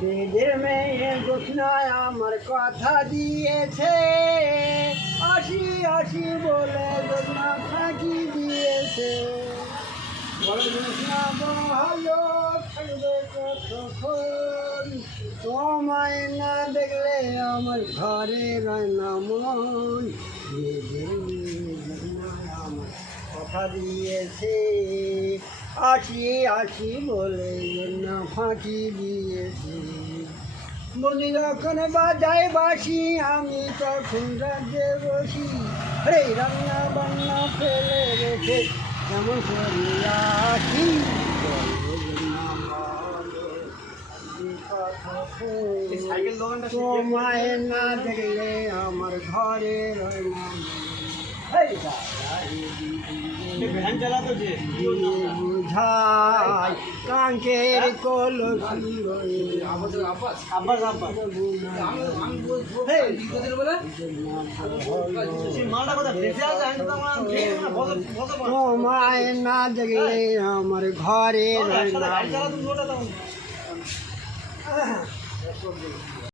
বেদের মেয়ে ঘোষণায় আমার কথা দিয়েছে, আসি আসি বলে ঘোষণা ফাঁকি দিয়েছে। বড় ঘোষণা ভালো থাকবে কতক্ষণ, তোমায় না দেখলে আমার ঘরে রয় না মন। বেদের মেয়ে ঘোষণায় আমার কথা দিয়েছে, আসি আসি বলে না ফাঁকি দিয়েছি। বলি যখন বাজায় বাসি আমি তখন রাজ্যে বসি, রে রান্না বান্না ফেলে রেখে কেমন করি আসি। তোমায় না দেখলে আমার ঘরে রয় না বুঝাই কাঙ্কের কলসি তোমায় না দেখলে আমার ঘরে